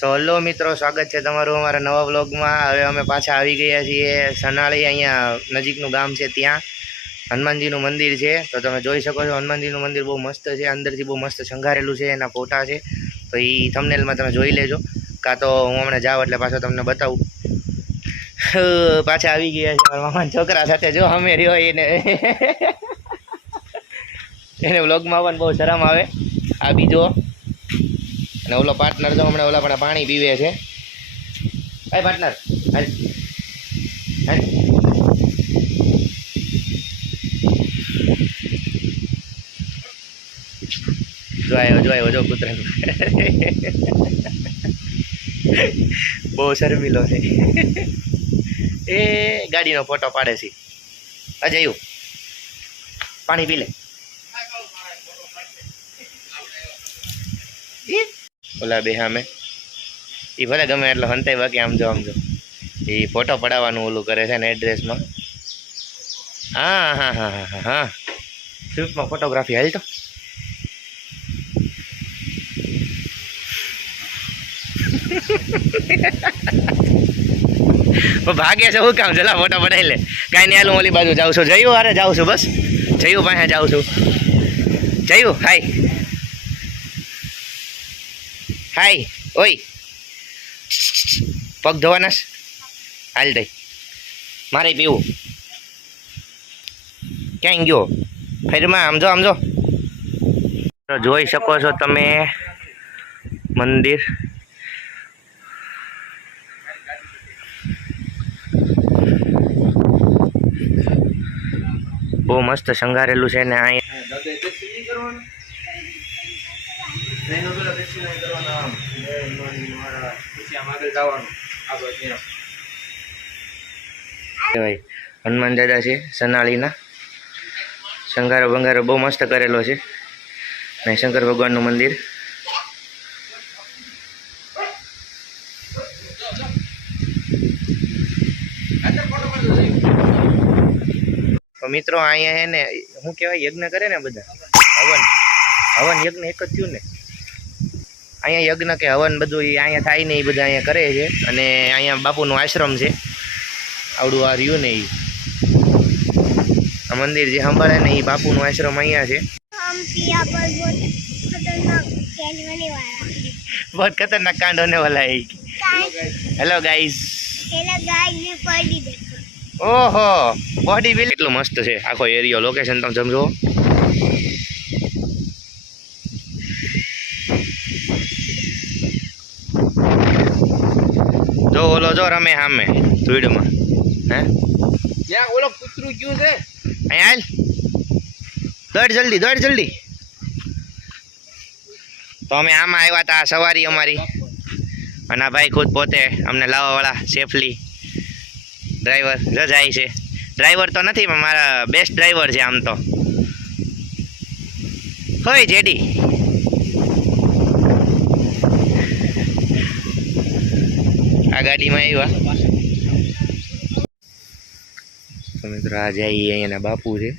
So hello મિત્રો, સ્વાગત છે તમારું અમારા નવા વ્લોગમાં। હવે અમે પાછા આવી ગયા છીએ સનાળી, અહીંયા નજીકનું ગામ છે, ત્યાં હનુમાનજીનું મંદિર છે। તો તમે જોઈ શકો છો હનુમાનજીનું મંદિર બહુ મસ્ત છે, અંદરથી બહુ મસ્ત શણગારેલું છે, એના ફોટા છે। તો એ થંબનેલમાં તમે જોઈ લેજો, કાં તો હું હમણાં જાઉં એટલે પાછો તમને બતાવું। પાછા આવી ગયા છે મારા મામાના છોકરા સાથે, જો અમે રહ્યો એને એને વ્લોગમાં આવવાનું બહુ શરમ આવે। આ બીજો અને ઓલો પાર્ટનર જો હમણાં ઓલા પણ પાણી પીવે છે। ભાઈ પાર્ટનર હાલ હાલ, જો આવ્યો જો કૂતરાનું બહુ શર્મિલો છે એ ગાડીનો ફોટો પાડે છે। અજયું પાણી પી લે। ઓલા બે સામે એ ભલે ગમે એટલો હંતાઈ બાકી આમ જો એ ફોટો પડાવવાનું ઓલું કરે છે ને એડ્રેસમાં। હા હા હા હા હા હા, સ્વિફ્ટમાં ફોટોગ્રાફી હાલ તો ભાગે છે હું કામ, ચલા ફોટો પડાવી લે। કાંઈ નહીં, હાલું ઓલી બાજુ જાઉં છું, જયું અરે જાઉં છું, બસ જયું પાસે જાઉં છું। જયું હાય હાય, ઓય પગ ધોવાના હાલ દઈ, મારે પીવું। ક્યાંય ગયો ફેરમાં, આમ જો જોઈ શકો છો તમે મંદિર। બહુ મસ્ત શણગારેલું છે ને અહીંયા હનુમાન દાદા છે સનાળીના। શણગારો બંગારો બહુ મસ્ત કરેલો છે ને શંકર ભગવાનનું મંદિર। તો મિત્રો અહીંયા હે ને શું કહેવાય, યજ્ઞ કરે ને બધા, હવન યજ્ઞ એક જ થયું ને। અહીંયા યજ્ઞ કે હવન બધું અહીંયા થાય ને, એ બધા અહીંયા કરે છે। અને અહીંયા બાપુનો આશ્રમ છે, આવડું આ રહ્યું ને આ મંદિર જે સંભાળે ને એ બાપુનો આશ્રમ અહીંયા છે। બહુ ખતરનાક કાંડ હોને વાલા है। हेलो गाइस, ઓહો બોડી બિલ્ડ એટલું મસ્ત છે આખો એરિયો, લોકેશન તમે સમજો। જો ઓલો જો રમે સામે ધૂળમાં, હે ત્યાં ઓલો કૂતરું ક્યું છે, અહીંયા હાલ દોડ જલ્દી। તો અમે આમાં આવ્યા હતા, સવારી અમારી, અને આ ભાઈ ખુદ પોતે અમને લાવવાવાળા સેફલી ડ્રાઈવર જો જાય છે। ડ્રાઈવર તો નથી પણ મારા બેસ્ટ ડ્રાઈવર છે આમ તો। હોય જેડી આ ગાડીમાં આવ્યા તો મિત્રો આ જાય અહીંયાના બાપુ છે,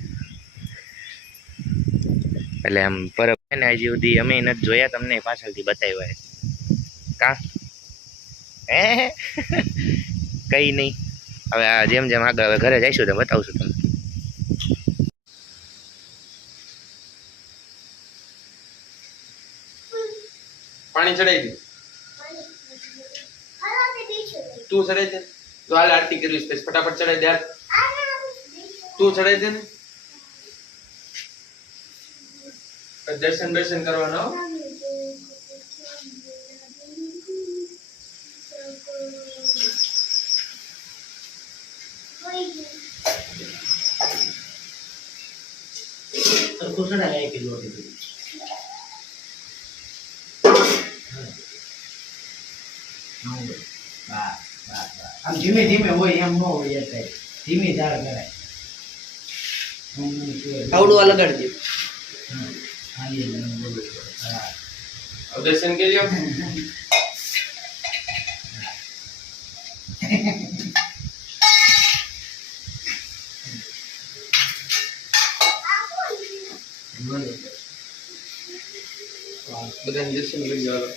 એટલે આમ પરબ ને હજી સુધી અમે નથી જોયા, તમને પાછળથી બતાવ્યા કા હે કઈ નહીં। હવે આ જેમ આગળ હવે ઘરે જઈશું તો બતાવશું તમને। પાણી ચડાવી દે, તું ચડાવી દે તો હાલ આરતી કરવી છે, ફટાફટ ચડાવી દે, તું ચડાવી દે ને, દર્શન કરવાનો। આમ ધીમે ધીમે હોય, એમ ન હોય, ધીમે ધાર કરાય। આવડું આ લગાડજો, દર્શન કર્યો। બધાને દર્શન કરી આવો।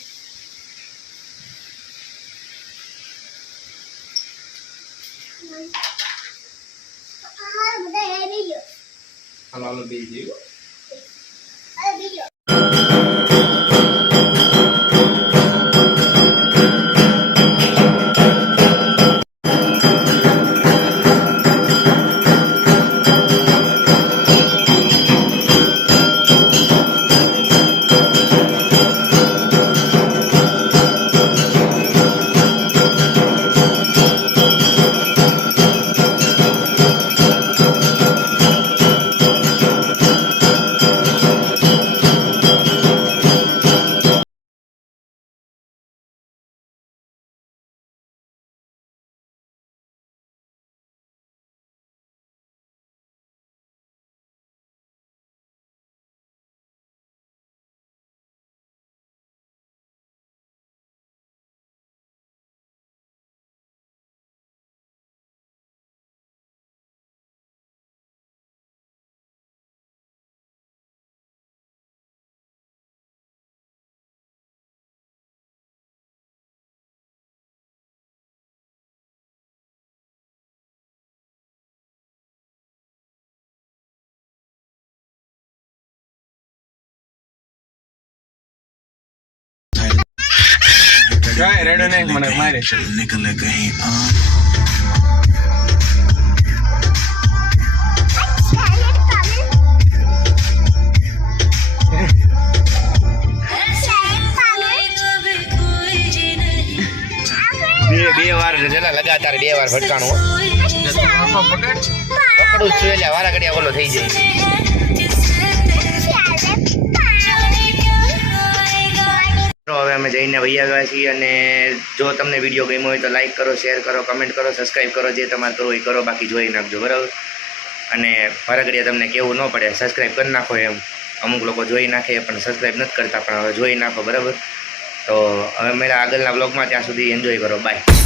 હાલો હાલો બે જઈએ કાંઈ રેડો નહીં મને મારે निकल गई બે વાર જલા લગાતાર 2 વાર ફટકાણું હો. પકડ પકડું જ છું એટલે વારા ઘડિયા ઓલો થઈ જાય. મિત્રો હવે અમે જઈને વૈયા ગયા છીએ અને જો તમને વિડીયો ગમ્યો હોય તો લાઈક કરો, શેર કરો, કમેન્ટ કરો, સબસ્ક્રાઈબ કરો, જે તમારે કરવું એ કરો, બાકી જોઈ નાખજો બરાબર. અને વારા ઘડિયા તમને કેવું ન પડે, સબસ્ક્રાઈબ કરી નાખો. એમ અમુક લોકો જોઈ નાખે પણ સબસ્ક્રાઈબ નથી કરતા, પણ હવે જોઈ નાખો બરાબર. તો હવે મેળા આગળના બ્લોગમાં, ત્યાં સુધી એન્જોય કરો. બાય.